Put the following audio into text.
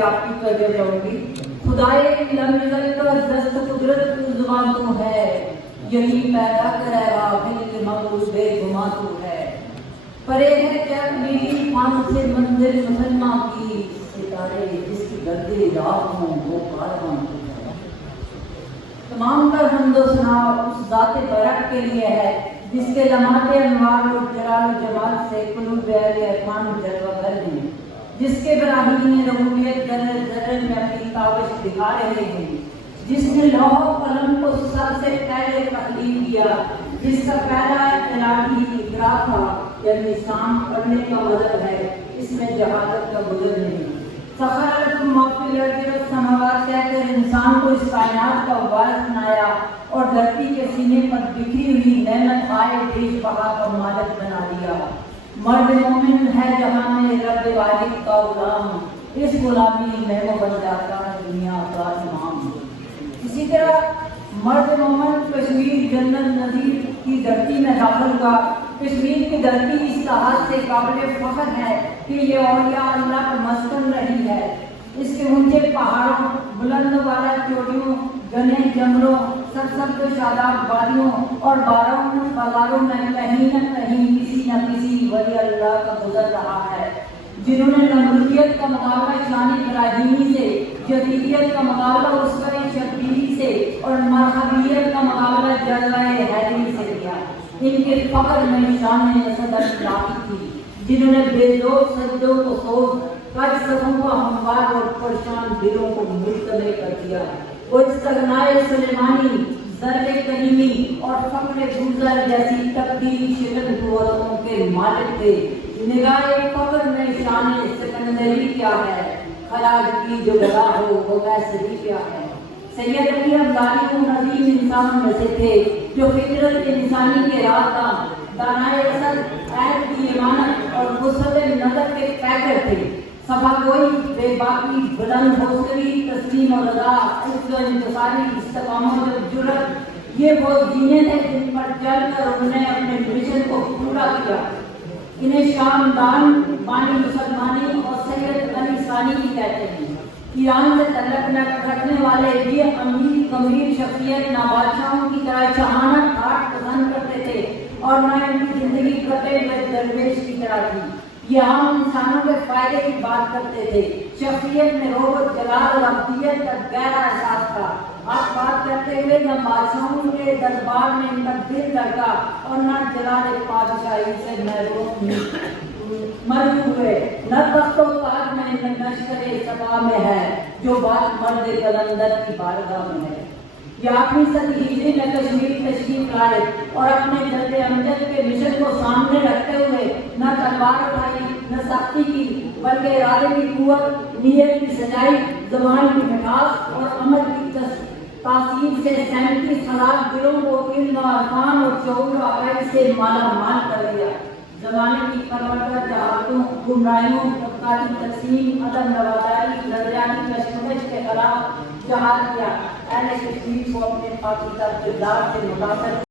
بھی آپ کی طرف رہوں گی. خدائے لم یزل کا دست قدرت کی زبان تو ہے, یہی پیدا کرے غافل مغرور بے گما تو ہے. پرے ہے کیا میری خان سے منزل مسلمہ کی, ستارے جس کی گردے راہ ہوں وہ کارواں تو ہے. تمام تر حمد و ثنا اس ذات برک کے لیے ہے جس کے لمحات انوار و جلال و جمال سے قلوب اہل عرفان جلوہ گر ہیں, جس کے براہین ربوبیت ذرے ذرے میں اپنی تابش دکھا رہے ہیں, جس نے لوح و قلم کو سب سے پہلے تخلیق کیا, جس کا پہلا الہی اقرا تھا یعنی سام پڑھنے کا مطلب ہے اس میں جہالت کا گزر نہیں. سخر لکم ما فی الارض والسماوات کہہ کر انسان کو اس کائنات کا وارث بنایا اور دھرتی کے سینے پر بکھری ہوئی نعمت آئے دیش بہا کا مالک بنا دیا. مرد مومن ہے جہاں میں رب والد کا غلام, اس غلامی میں وہ بن جاتا ہے دنیا کا امام. اسی طرح مرد مومن کشمیر جنت نظیر کی دھرتی میں داخل ہوا. کشمیر کی دھرتی اس لحاظ سے قابل فخر ہے کہ یہ اولیاء اللہ کا مسکن رہی ہے. اس کے اونچے پہاڑوں, بلند والا چوٹیوں, گھنے جنگلوں, سرسبز و شاداب وادیوں اور بازاروں میں کہیں نہ کہیں کسی نہ کسی ولی اللہ کا گزر رہا ہے, جنہوں نے نمرودیت کا مقابلہ شان ابراہیمی سے, جدیدیت کا مقابلہ اسوہ شبیری سے اور مرحبیت کا مقابلہ جلوہ حیدری سے کیا. ان کے فخر میں شان صدر لاقی تھی, جنہوں نے بے لوگ سجدوں کو سوز کر سبوں کو ہموار اور پریشان دلوں کو ملتوی کر دیا. وہ استغنائے سلیمانی, ذر کریمی اور فخر گوزر جیسی تبدیلی شکل قوتوں کے مالک تھے. نگاہ فخر میں شان سکندری کیا ہے, خراج کی جو گدا ہو وہ قیصری کیا ہے. سید علی ابدالی کو نظیم انسانوں میں سے تھے جو فطرت انسانی کے راستہ, دانائے اصل, عہد کی امانت اور وسعت نظر کے پیکر تھے. صفا کوئی, بے باکی, بلند حوصلے, تسلیم و رضا, عزت و انتصاری, استقامت و جرأت, یہ وہ جینے تھے جن پر چل کر انہوں نے اپنے مشن کو پورا کیا. انہیں شامدان بانی مسلمانی اور سید علی ثانی بھی کہتے ہیں. ایران سے تعلق رکھنے والے یہ امیر کمیر شخصیت نہ بادشاہوں کی طرح چہانت گھاٹ پسند کرتے تھے اور نہ ان کی زندگی کٹے ہوئے درویش کی طرح تھی. یہ عام انسانوں کے فائدے کی بات کرتے تھے. شخصیت میں روبت جلال اور ابدیت کا گہرا احساس تھا. آپ بات کرتے ہوئے نہ بادشاہوں کے دربار میں ان کا دل دھڑکا اور نہ جلال پادشاہی سے محروم مرد ہوئے, نہ تخت و تاج میں نشکر صفا میں ہے جو بات مرد قلندر کی بارگاہ میں ہے. یہ 8ویں صدی ہجری میں کشمیر تشریف لائے اور اپنے جد امجد کے مشن کو سامنے رکھتے ہوئے نہ تلوار اٹھائی نہ سختی کی, بلکہ ارادے کی قوت, نیت کی سچائی, زبان کی مٹھاس اور عمل کی تاثیر سے 37,000 دلوں کو علم و عرفان اور شعور و عقائد سے مالا مال کر دیا. زمانے کی پرورتہ جہالتوں, گمراہیوں, طبقاتی تقسیم, عدم رواداری, نظریاتی کشمکش کے خلاف جہاد کیا. اہل کشمیر کو اپنے پاکیزہ کردار سے متاثر